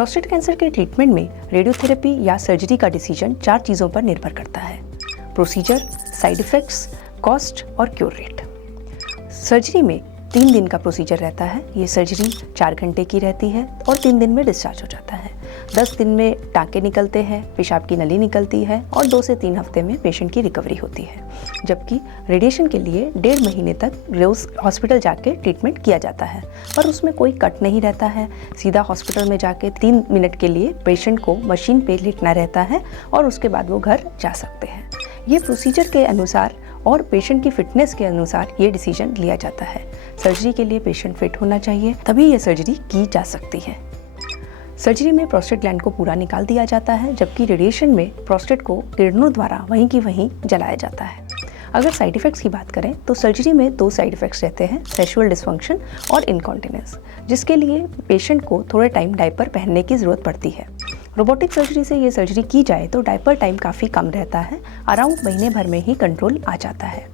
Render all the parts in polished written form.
Prostate cancer के treatment में radiotherapy या सर्जरी का डिसीजन 4 चीज़ों पर निर्भर करता है: प्रोसीजर, साइड इफ़ेक्ट्स, कॉस्ट और क्योर रेट। सर्जरी में 3 दिन का प्रोसीजर रहता है। ये सर्जरी 4 घंटे की रहती है और 3 दिन में डिस्चार्ज हो जाता है। 10 दिन में टाँके निकलते हैं, पेशाब की नली निकलती है और 2 से 3 हफ्ते में पेशेंट की रिकवरी होती है। जबकि रेडिएशन के लिए 1.5 महीने तक रोज़ हॉस्पिटल जाके ट्रीटमेंट किया जाता है, पर उसमें कोई कट नहीं रहता है। सीधा हॉस्पिटल में जाके 3 मिनट के लिए पेशेंट को मशीन पे लेटना रहता है और उसके बाद वो घर जा सकते हैं। ये प्रोसीजर के अनुसार और पेशेंट की फिटनेस के अनुसार ये डिसीजन लिया जाता है। सर्जरी के लिए पेशेंट फिट होना चाहिए, तभी ये सर्जरी की जा सकती है। सर्जरी में प्रोस्टेट ग्लैंड को पूरा निकाल दिया जाता है, जबकि रेडिएशन में प्रोस्टेट को किरणों द्वारा वहीं की वहीं जलाया जाता है। अगर साइड इफ़ेक्ट्स की बात करें तो सर्जरी में 2 साइड इफ़ेक्ट्स रहते हैं: सेक्सुअल डिसफंक्शन और इनकॉन्टिनेंस, जिसके लिए पेशेंट को थोड़े टाइम डायपर पहनने की ज़रूरत पड़ती है। रोबोटिक सर्जरी से ये सर्जरी की जाए तो डायपर टाइम काफ़ी कम रहता है, अराउंड महीने भर में ही कंट्रोल आ जाता है।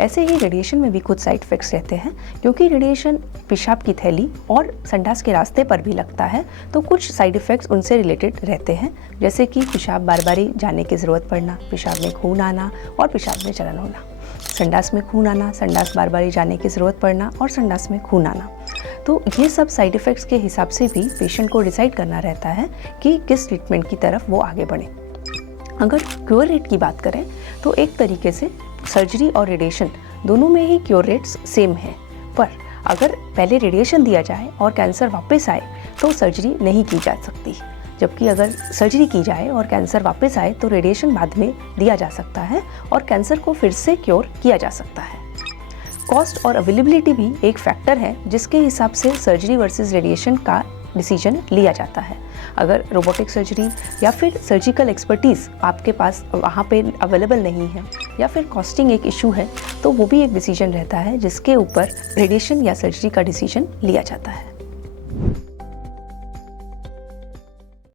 ऐसे ही रेडिएशन में भी कुछ साइड इफ़ेक्ट्स रहते हैं, क्योंकि रेडिएशन पेशाब की थैली और संडास के रास्ते पर भी लगता है, तो कुछ साइड इफ़ेक्ट्स उनसे रिलेटेड रहते हैं, जैसे कि पेशाब बार बार जाने की ज़रूरत पड़ना, पेशाब में खून आना और पेशाब में जलन होना, संडास में खून आना, संडास बार बार जाने की ज़रूरत पड़ना और संडास में खून आना। तो ये सब साइड इफ़ेक्ट्स के हिसाब से भी पेशेंट को डिसाइड करना रहता है कि किस ट्रीटमेंट की तरफ वो आगे बढ़े। अगर क्योर रेट की बात करें तो एक तरीके से सर्जरी और रेडिएशन दोनों में ही क्योर रेट्स सेम है, पर अगर पहले रेडिएशन दिया जाए और कैंसर वापस आए तो सर्जरी नहीं की जा सकती, जबकि अगर सर्जरी की जाए और कैंसर वापस आए तो रेडिएशन बाद में दिया जा सकता है और कैंसर को फिर से क्योर किया जा सकता है। कॉस्ट और अवेलेबिलिटी भी एक फैक्टर है जिसके हिसाब से सर्जरी वर्सेस रेडिएशन का डिसीजन लिया जाता है। अगर रोबोटिक सर्जरी या फिर सर्जिकल एक्सपर्टीज़ आपके पास वहाँ पे अवेलेबल नहीं है या फिर कॉस्टिंग एक इशू है, तो वो भी एक डिसीजन रहता है जिसके ऊपर रेडिएशन या सर्जरी का डिसीजन लिया जाता है।